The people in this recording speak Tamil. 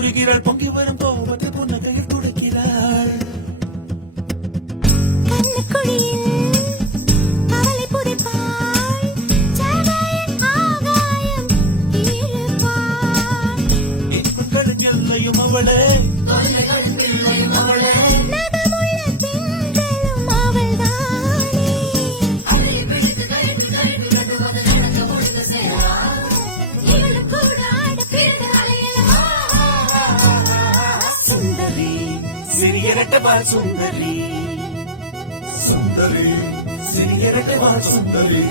புரிகிறாள் பொங்கி வரும் கோபத்தை புன்னகையில் துடைக்கிறாள் எல்லையும் அவளே சிறியரட்டவாள் சுந்தரி சுந்தரி சிறியரட்டவாள் சுந்தரி